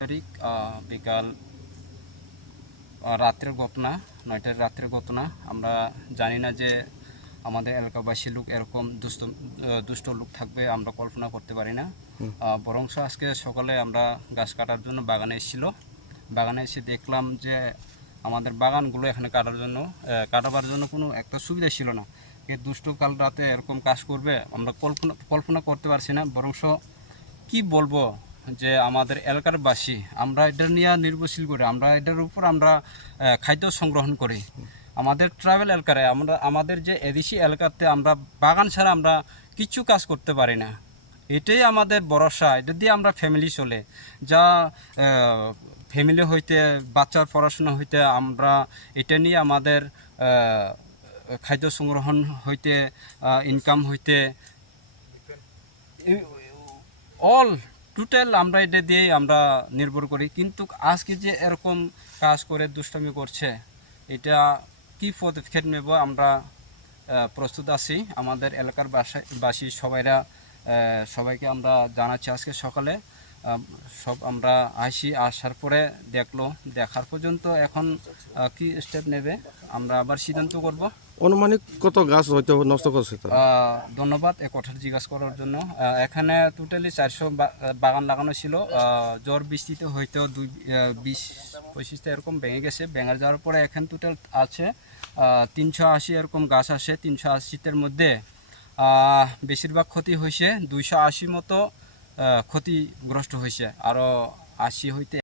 তারিখ বিকাল রাত্রের ঘটনা নয়টার রাত্রের ঘটনা। আমরা জানি না যে আমাদের এলাকাবাসী লোক এরকম দুষ্ট দুষ্ট লোক থাকবে আমরা কল্পনা করতে পারি না। বরংস আজকে সকালে আমরা গাছ কাটার জন্য বাগানে এসেছিল। বাগানে এসে দেখলাম যে আমাদের বাগানগুলো এখানে কাটার জন্য কাটাবার জন্য কোনো একটা সুবিধা ছিল না। এই দুষ্ট কাল রাতে এরকম কাজ করবে আমরা কল্পনা কল্পনা করতে পারছি না। বরংস কি বলব যে আমাদের এলাকার বাসী আমরা এটা নিয়ে নির্ভরশীল করি, আমরা এটার উপর আমরা খাদ্য সংগ্রহণ করি। আমাদের ট্রাভেল এলাকায়, আমরা, আমাদের যে এদেশি এলাকাতে আমরা বাগান ছাড়া আমরা কিছু কাজ করতে পারি না। এটাই আমাদের ভরসা, এটা দিয়ে আমরা ফ্যামিলি চলে। যা ফ্যামিলি হইতে, বাচ্চার পড়াশোনা হইতে আমরা এটা নিয়ে আমাদের খাদ্য সংগ্রহণ হইতে ইনকাম হইতে অল টোটাল আমরা এটা দিয়েই আমরা নির্ভর করি। কিন্তু আজকে যে এরকম কাজ করে, দুষ্টমি করছে, এটা কি পদক্ষেপ নেব আমরা প্রস্তুত আছি। আমাদের এলাকার বাসা সবাইরা সবাইকে আমরা জানাচ্ছি আজকে সকালে। সব আমরা আসি আসার পরে দেখল দেখার পর্যন্ত এখন কি স্টেপ নেবে আমরা আবার সিদ্ধান্ত করব। অনুমানিক কত গাছ হয়তো নষ্ট করছে ধন্যবাদ এ কথাটা জিজ্ঞাসা করার জন্য। এখানে টোটালি চারশো বাগান লাগানো ছিল। জ্বর বৃষ্টিতে হয়তো দুই বিশ পঁচিশটা এরকম ভেঙে গেছে। ভেঙে যাওয়ার পরে এখানে টোটাল আছে তিনশো আশি এরকম গাছ আসে তিনশো আশিটার মধ্যে বেশিরভাগ ক্ষতি হয়েছে। দুইশো আশি মতো ক্ষতিগ্রস্ত হয়েছে আরও আশি হইতে